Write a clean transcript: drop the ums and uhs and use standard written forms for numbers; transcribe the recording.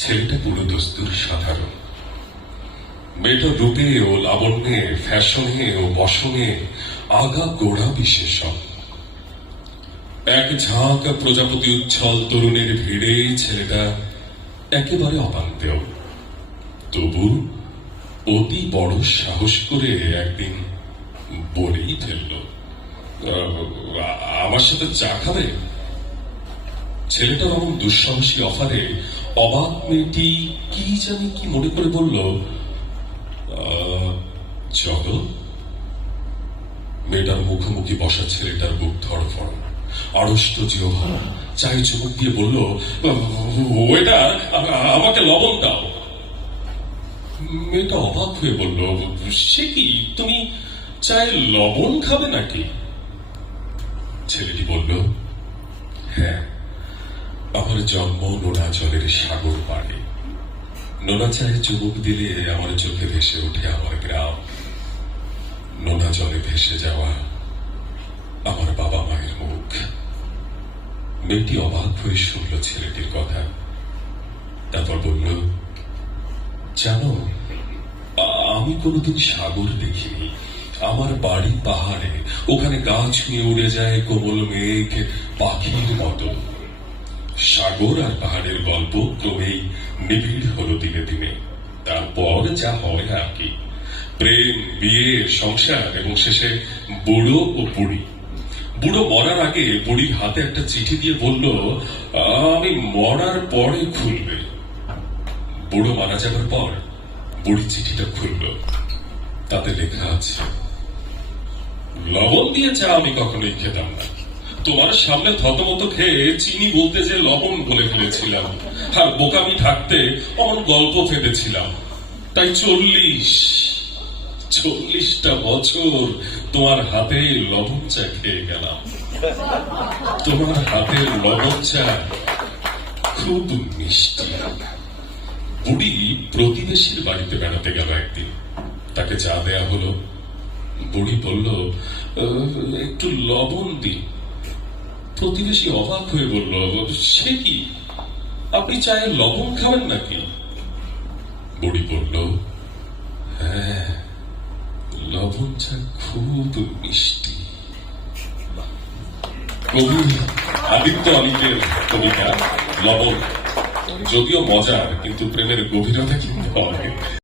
ছেলেটা পুরো দস্তুর সাধারণ। মেয়েটা রূপে ও লাবণ্যে, ফ্যাশনে ও বসনে আগা গোড়া বিশেষণ। এক ঝাঁক প্রজাপতি উচ্ছল তরুণের ভিড়ে ছেলেটা একেবারে অপান্তেয়। তবু অতি বড় সাহস করে একদিন বলেই ফেলল, আমার সাথে চা খাবে? ছেলেটা এমন দুঃসাহসী অফারে অবাক মেয়েটি কি জানি কি মনে করে বলল, চলো। মেয়েটার মুখোমুখি বসা ছেলেটার বুক ধড়ফড়, আড়ষ্ট জিহ্বা চায়ে চুমুক দিয়ে বলল, ওয়েটার, আমাকে লবণ দাও। মেয়েটা অবাক হয়ে বলল, সে কি, তুমি চায়ে লবণ খাবে নাকি? ছেলেটি বলল, হ্যাঁ, আমার জন্ম নোনা জলের সাগর পাড়ে। নোনা চায়ে চুমুক দিলে আমার চোখে ভেসে ওঠে আমার গ্রাম, নোনা জলে ভেসে যাওয়া আমার বাবা মায়ের মুখ। মেয়েটি অবাক হয়ে শুনল ছেলেটির কথা, তারপর বলল, জানো, আমি কোনোদিন সাগর দেখিনি। আমার বাড়ি পাহাড়ে, ওখানে গা ছুঁয়ে উড়ে যায় কোমল মেঘ পাখির মতো। সাগর আর পাহাড়ের গল্প ক্রমেই নিবিড় হলো দিনে দিনে। তারপর যা হয় আর কি, প্রেম, বিয়ে, সংসার এবং শেষে বুড়ো ও বুড়ি। বুড়ো মরার আগে বুড়ির হাতে একটা চিঠি দিয়ে বলল, আমি মরার পরে খুলবে। বুড়ো মারা যাবার পর বুড়ি চিঠিটা খুলল। তাতে লেখা আছে, লবণ দিয়ে চা আমি কখনোই খেতাম না। তোমার সামনে থতমত খেয়ে চিনি বলতে যে লবণ বলে ফেলেছিলাম, আর বোকামি থাকতে অমন গল্প ফেটেছিলাম। তাই 40টা বছর তোমার হাতে লবণ চা খেয়ে গেলাম। তোমার হাতের লবণ চা খুব মিষ্টি। বুড়ি প্রতিবেশীর বাড়িতে বেড়াতে গেল একদিন, তাকে চা দেয়া হলো। বুড়ি বলল, একটু লবণ দিন। প্রতিবেশী অবাক হয়ে বলল, সে কি, আপনি চায়ে লবণ খাবেন নাকি? বুড়ি বলল, হ্যাঁ, লবণ চা খুব মিষ্টি। কবি আদিত্য অনিকের কবিতা লবণ যদিও মজার, কিন্তু প্রেমের গভীরতা কিন্তু অনেক।